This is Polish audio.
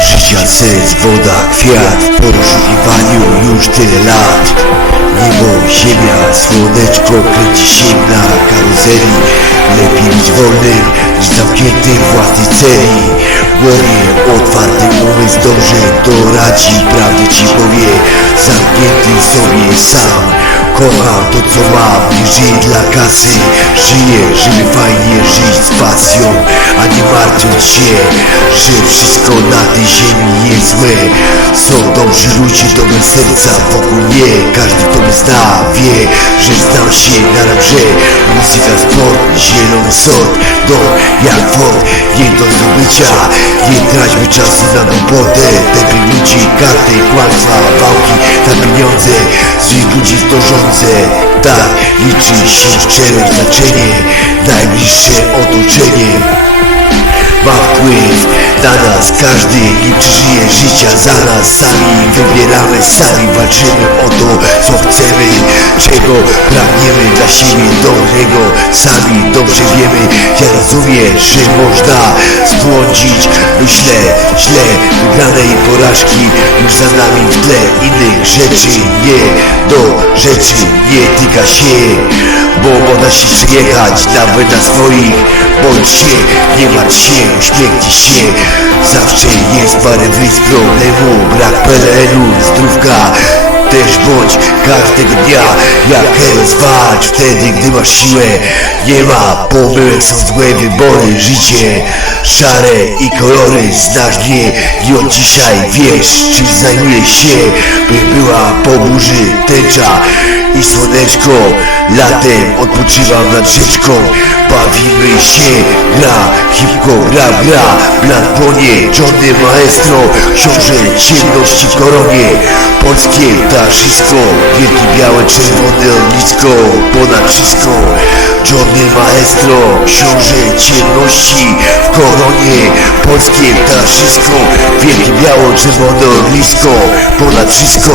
Życia woda, kwiat W poszukiwaniu już tyle lat. Niebo, ziemia, słoneczko Kręci się na karuzeli. Lepiej być wolnym niż zamkniętym własnej celi. Otwarty umysł dobrze doradzi Prawdę ci powie, zamknięty sobie sam Kocham to co mam, nie żyję dla kasy. Żyję, żeby fajnie żyć z pasją A nie martwiąc się, że wszystko na tej ziemi jest złe. Są dobrzy ludzie, dobre serca wokół mnie Każdy kto mnie zna. Wie, że znam się na raprze Muzyka, sport, zielony sort Dom jak fort, nie do zdobycia. Nie traćmy czasu na głupotę Tępy ludzi, karty, kłamstwa, wałki Na pieniądze, złych ludzi rządzę Tak, liczy się szczere znaczenie. Najbliższe otoczenie ma wpływ. Na nas każdy nie przeżyje życia za nas Sami wybieramy, sami walczymy o to co chcemy. Czego pragniemy dla siebie dobrego Sami dobrze wiemy, ja rozumiem, że można zbłądzić Myślę źle, wygrane i porażki. Już za nami w tle Innych rzeczy nie. Do rzeczy nie tyka się Bo można się zjechać nawet na swoich Bądź się, nie martw się, uśmiechnij się Zawsze jest parę wyjść problemu Brak pelenu, zdrówka też bądź każdego dnia jak Heros walcz wtedy gdy masz siłę. Nie ma pomyłek, są złe wybory Życie szare i kolory Znasz mnie i od dzisiaj wiesz czym zajmuję się By była po burzy tęcza i słoneczko. Latem odpoczywam nad rzeczką. Bawimy się, gra, hipko, gra, gra Blat płonie, Johnny Maestro Książę ciemności w koronie. Polskie ptaszysko Wielkie białe, czerwone ognisko Ponad wszystko. Johnny Maestro Książę ciemności w koronie Polskie ptaszysko Wielkie biało, czerwone ognisko Ponad wszystko